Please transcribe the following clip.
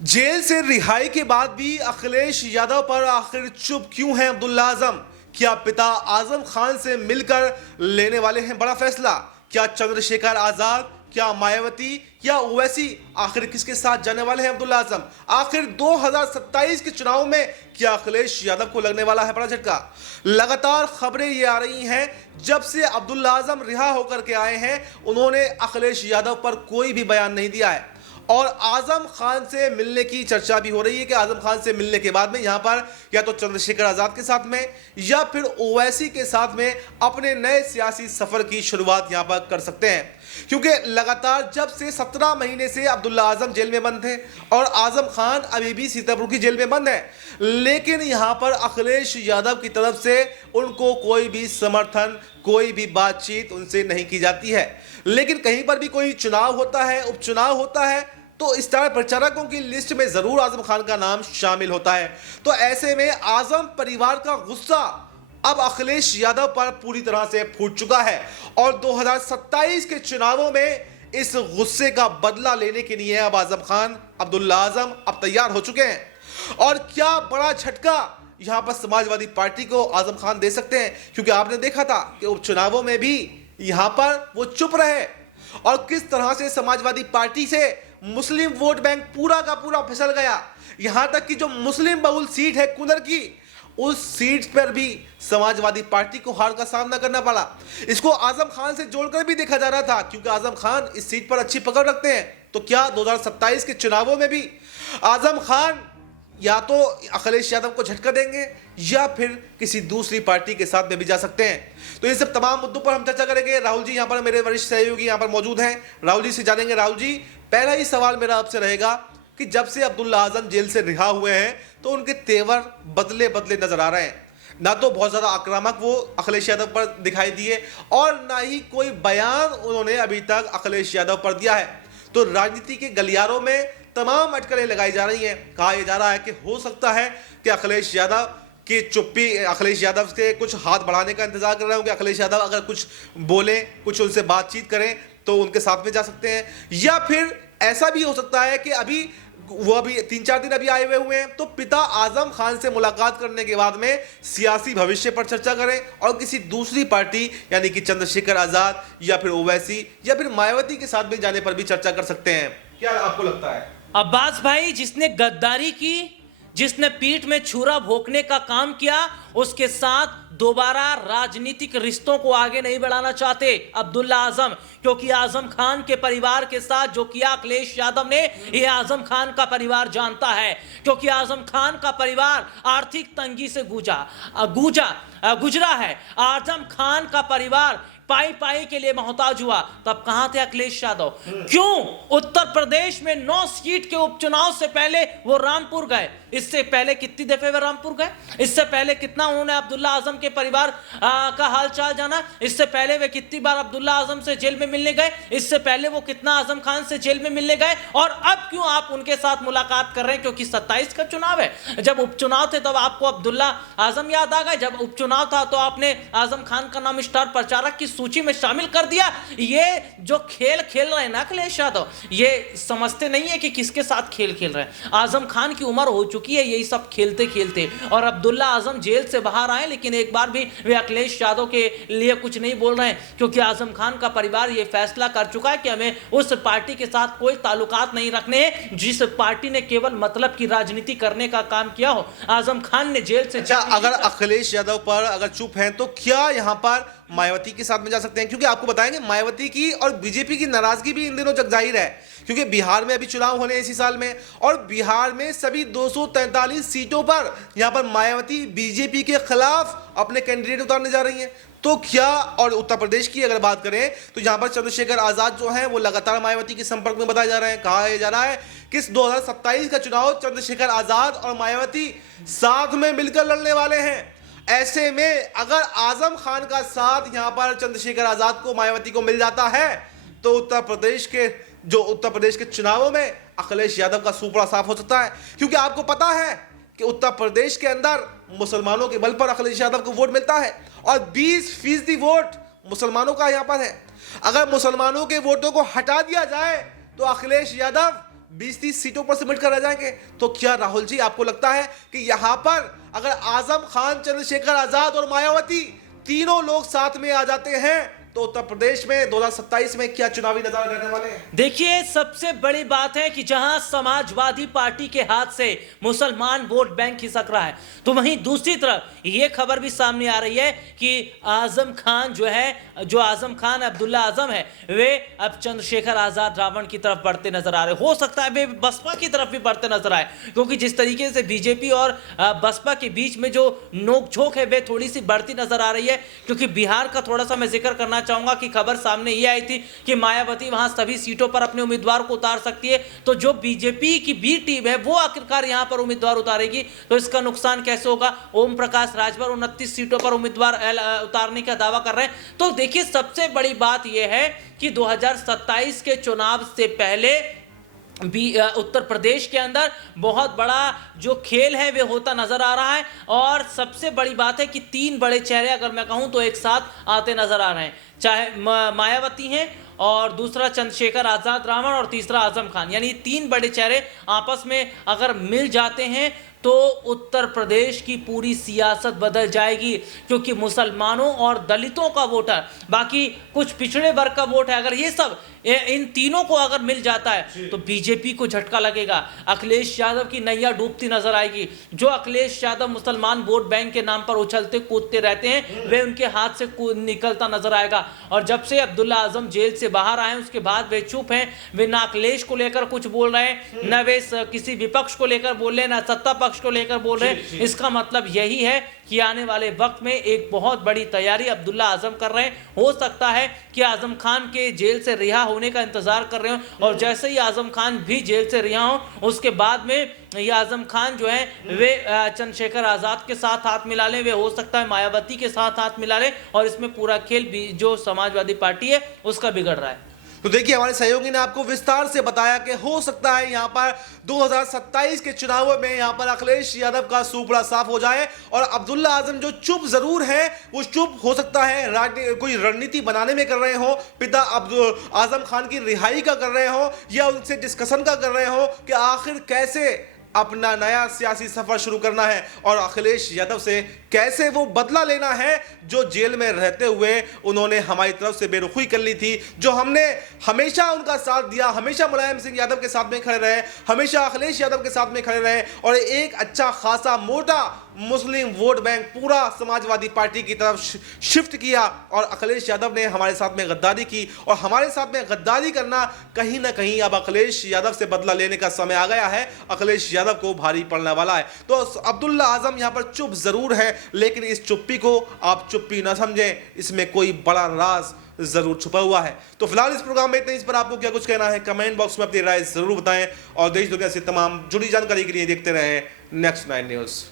Jail से रिहाई के बाद भी अखिलेश यादव पर आखिर चुप क्यों हैं अब्दुल्ला आजम? क्या पिता आजम खान से मिलकर लेने वाले हैं बड़ा फैसला? क्या चंद्रशेखर आजाद, क्या मायावती या ओवैसी, आखिर किसके साथ जाने वाले हैं अब्दुल्ला आजम? आखिर 2027 के चुनाव में क्या अखिलेश यादव को लगने वाला है बड़ा झटका? लगातार खबरें ये आ रही हैं, जब से अब्दुल्ला आजम रिहा होकर के आए हैं उन्होंने अखिलेश यादव पर कोई भी बयान नहीं दिया है और आजम खान से मिलने की चर्चा भी हो रही है कि आजम खान से मिलने के बाद में यहां पर या तो चंद्रशेखर आजाद के साथ में या फिर ओवैसी के साथ में अपने नए सियासी सफर की शुरुआत यहां पर कर सकते हैं, क्योंकि लगातार जब से 17 महीने से अब्दुल्ला आजम जेल में बंद थे और आजम खान अभी भी सीतापुर की जेल में बंद है, लेकिन यहां पर अखिलेश यादव की तरफ से उनको कोई भी समर्थन, कोई भी बातचीत उनसे नहीं की जाती है। लेकिन कहीं पर भी कोई चुनाव होता है, उपचुनाव होता है, तो स्टार प्रचारकों की लिस्ट में जरूर आजम खान का नाम शामिल होता है। तो ऐसे में आजम परिवार का गुस्सा अब अखिलेश यादव पर पूरी तरह से फूट चुका है और 2027 के चुनावों में इस गुस्से का बदला लेने के लिए अब आजम खान, अब्दुल्ला आजम अब तैयार हो चुके हैं। और क्या बड़ा झटका यहां पर समाजवादी पार्टी को आजम खान दे सकते हैं, क्योंकि आपने देखा था कि उपचुनावों में भी यहां पर वो चुप रहे और किस तरह से समाजवादी पार्टी से मुस्लिम वोट बैंक पूरा का पूरा फिसल गया। यहां तक कि जो मुस्लिम बहुल सीट है कुनर की, उस सीट पर भी समाजवादी पार्टी को हार का सामना करना पड़ा। इसको आजम खान से जोड़कर भी देखा जा रहा था, क्योंकि आजम खान इस सीट पर अच्छी पकड़ रखते हैं। तो क्या 2027 के चुनावों में भी आजम खान या तो अखिलेश यादव को झटका देंगे या फिर किसी दूसरी पार्टी के साथ में भी जा सकते हैं? तो इन सब तमाम मुद्दों पर हम चर्चा करेंगे। राहुल जी यहाँ पर, मेरे वरिष्ठ सहयोगी यहाँ पर मौजूद हैं, राहुल जी से जानेंगे। राहुल जी, पहला ही सवाल मेरा आपसे रहेगा कि जब से अब्दुल्ला आजम जेल से रिहा हुए हैं तो उनके तेवर बदले बदले नजर आ रहे हैं। ना तो बहुत ज्यादा आक्रामक वो अखिलेश यादव पर दिखाई दिए और ना ही कोई बयान उन्होंने अभी तक अखिलेश यादव पर दिया है। तो राजनीति के गलियारों में तमाम अटकलें लगाई जा रही हैं। कहा यह जा रहा है कि हो सकता है कि अखिलेश यादव की चुप्पी, अखिलेश यादव के कुछ हाथ बढ़ाने का इंतजार कर रहे होंगे। अखिलेश यादव अगर कुछ बोले, कुछ उनसे बातचीत करें तो उनके साथ में जा सकते हैं, या फिर ऐसा भी हो सकता है कि अभी 3-4 दिन अभी आए हुए हैं तो पिता आजम खान से मुलाकात करने के बाद में सियासी भविष्य पर चर्चा करें और किसी दूसरी पार्टी यानी कि चंद्रशेखर आजाद या फिर ओवैसी या फिर मायावती के साथ में जाने पर भी चर्चा कर सकते हैं। क्या आपको लगता है? अब्बास भाई, जिसने गद्दारी की, जिसने पीठ में छुरा भोंकने का काम किया, उसके साथ दोबारा राजनीतिक रिश्तों को आगे नहीं बढ़ाना चाहते अब्दुल्ला आजम, क्योंकि आजम खान के परिवार के साथ जो किया अखिलेश यादव ने, यह आजम खान का परिवार जानता है, क्योंकि आजम खान का परिवार आर्थिक तंगी से गुजरा है। आजम खान का परिवार पाई पाई के लिए मोहताज हुआ, तब कहां थे अखिलेश यादव? क्यों उत्तर प्रदेश में 9 सीट के उपचुनाव से पहले वो रामपुर गए? इससे पहले कितनी दफे वे रामपुर गए? इससे पहले कितना उन्होंने अब्दुल्ला आजम के परिवार का हालचाल जाना? इससे पहले वे कितनी बार अब्दुल्ला आजम से जेल में मिलने गए? इससे पहले वो कितना आजम खान से जेल में मिलने गए? और अब क्यों आप उनके साथ मुलाकात कर रहे हैं? क्योंकि 27 का चुनाव है। जब उपचुनाव थे तब आपको अब्दुल्ला आजम याद आ गए, जब उपचुनाव था तो आपने आजम खान का नाम स्टार प्रचारक की सूची में शामिल कर दिया। ये जो खेल खेल रहे हैं ना अखिलेश यादव, ये समझते नहीं है कि किसके साथ खेल खेल रहे हैं। आजम खान की उम्र हो चुकी है यही सब खेलते खेलते, और अब्दुल्ला आजम जेल से बाहर आए लेकिन एक बार भी वे अखिलेश यादव के लिए कुछ नहीं बोल रहे हैं, क्योंकि आजम खान का परिवार ये फैसला कर चुका है कि हमें उस पार्टी के साथ कोई ताल्लुकात नहीं रखने हैं जिस पार्टी ने केवल मतलब की राजनीति करने का काम किया हो। आजम खान ने जेल से अगर अखिलेश यादव पर अगर चुप हैं तो क्या यहां पर मायावती के साथ में जा सकते हैं? क्योंकि आपको बताएंगे मायावती की और बीजेपी की नाराजगी भी इन दिनों जगजाहिर है, क्योंकि बिहार में अभी चुनाव होने इसी साल में और बिहार में सभी 243 सीटों पर यहां पर मायावती बीजेपी के खिलाफ अपने कैंडिडेट उतारने जा रही हैं। तो क्या, और उत्तर प्रदेश की अगर बात करें तो यहां पर चंद्रशेखर आजाद जो हैं वो लगातार मायावती के संपर्क में बताए जा रहे हैं। कहा जा रहा है कि 2027 का चुनाव चंद्रशेखर आजाद और मायावती साथ में मिलकर लड़ने वाले हैं। ऐसे में अगर आजम खान का साथ यहां पर चंद्रशेखर आजाद को, मायावती को मिल जाता है तो उत्तर प्रदेश के चुनावों में अखिलेश यादव का सुपड़ा साफ हो सकता है, क्योंकि आपको पता है कि उत्तर प्रदेश के अंदर मुसलमानों के बल पर अखिलेश यादव को वोट मिलता है और 20% वोट मुसलमानों का यहां पर है। अगर मुसलमानों के वोटों को हटा दिया जाए तो अखिलेश यादव 20-30 सीटों पर सिमट कर रह जाएंगे। तो क्या राहुल जी आपको लगता है कि यहां पर अगर आजम खान, चंद्रशेखर आजाद और मायावती तीनों लोग साथ में आ जाते हैं तो उत्तर प्रदेश में 2027 में क्या चुनावी नजारे रहने वाले हैं? देखिए, सबसे बड़ी बात है कि जहां समाजवादी पार्टी के हाथ से मुसलमान वोट बैंक खिसक रहा है, तो वहीं दूसरी तरफ यह खबर भी सामने आ रही है कि आजम खान जो है, जो आजम खान अब्दुल्ला आजम है, वे अब चंद्रशेखर आजाद रावण की तरफ बढ़ते नजर आ रहे। हो सकता है वे बसपा की तरफ भी बढ़ते नजर आए, क्योंकि जिस तरीके से बीजेपी और बसपा के बीच में जो नोकझोंक है वे थोड़ी सी बढ़ती नजर आ रही है। क्योंकि बिहार का थोड़ा सा मैं जिक्र करना चाहूंगा कि खबर सामने ये आई थी कि मायावती वहां सभी सीटों पर अपने उम्मीदवार को उतार सकती है, तो जो बीजेपी की बी टीम है वो आखिरकार यहां पर उम्मीदवार उतारेगी, तो इसका नुकसान कैसे होगा? ओम प्रकाश राजभर 29 सीटों पर उम्मीदवार उतारने का दावा कर रहे हैं। तो देखिए, सबसे बड़ी बात यह है कि 2027 के चुनाव से पहले उत्तर प्रदेश के अंदर बहुत बड़ा जो खेल है वे होता नजर आ रहा है। और सबसे बड़ी बात है कि 3 बड़े चेहरे अगर मैं कहूं तो एक साथ आते नजर आ रहे हैं, चाहे मायावती हैं, और दूसरा चंद्रशेखर आजाद रावण, और तीसरा आजम खान। यानी 3 बड़े चेहरे आपस में अगर मिल जाते हैं तो उत्तर प्रदेश की पूरी सियासत बदल जाएगी। क्योंकि मुसलमानों और दलितों का वोटर, बाकी कुछ पिछड़े वर्ग का वोट है, अगर ये सब इन तीनों को अगर मिल जाता है तो बीजेपी को झटका लगेगा। अखिलेश यादव की नैया डूबती नजर आएगी। जो अखिलेश यादव मुसलमान वोट बैंक के नाम पर उछलते कूदते रहते हैं, वे उनके हाथ से निकलता नजर आएगा। और जब से अब्दुल्ला आजम जेल से बाहर आए उसके बाद वे चुप हैं। वे ना अखिलेश को लेकर कुछ बोल रहे हैं, न वे किसी विपक्ष को लेकर बोल रहे हैं, न सत्ता पक्ष को लेकर बोल रहे हैं। इसका मतलब यही है कि आने वाले वक्त में एक बहुत बड़ी तैयारी अब्दुल्ला आजम कर रहे हैं। हो सकता है कि आजम खान के जेल से रिहा होने का इंतजार कर रहे हो, और जैसे ही आजम खान भी जेल से रिहा हो उसके बाद में ये आजम खान जो है वे चंद्रशेखर आजाद के साथ हाथ मिला लें, वे हो सकता है मायावती के साथ हाथ मिला लें, और इसमें पूरा खेल जो समाजवादी पार्टी है उसका बिगड़ रहा है। तो देखिए, हमारे सहयोगी ने आपको विस्तार से बताया कि हो सकता है यहाँ पर 2027 के चुनावों में यहाँ पर अखिलेश यादव का सूपड़ा साफ हो जाए, और अब्दुल्ला आजम जो चुप जरूर है, वो चुप हो सकता है कोई रणनीति बनाने में कर रहे हो, पिता आजम खान की रिहाई का कर रहे हो, या उनसे डिस्कशन का कर रहे हो कि आखिर कैसे अपना नया सियासी सफर शुरू करना है, और अखिलेश यादव से कैसे वो बदला लेना है जो जेल में रहते हुए उन्होंने हमारी तरफ से बेरुखी कर ली थी, जो हमने हमेशा उनका साथ दिया, हमेशा मुलायम सिंह यादव के साथ में खड़े रहे, हमेशा अखिलेश यादव के साथ में खड़े रहे, और एक अच्छा खासा मोटा मुस्लिम वोट बैंक पूरा समाजवादी पार्टी की तरफ शिफ्ट किया। और अखिलेश यादव ने हमारे साथ में गद्दारी की, और हमारे साथ में गद्दारी करना कहीं ना कहीं अब अखिलेश यादव से बदला लेने का समय आ गया है। अखिलेश यादव को भारी पड़ने वाला है। तो अब्दुल्ला आजम यहां पर चुप जरूर है, लेकिन इस चुप्पी को आप चुप्पी ना समझें, इसमें कोई बड़ा राज जरूर छुपा हुआ है। तो फिलहाल इस प्रोग्राम में इतना ही। इस पर आपको क्या कुछ कहना है कमेंट बॉक्स में अपनी राय जरूर बताएं, और देश दुनिया से तमाम जुड़ी जानकारी के लिए देखते रहें नेक्स्ट 9 न्यूज़।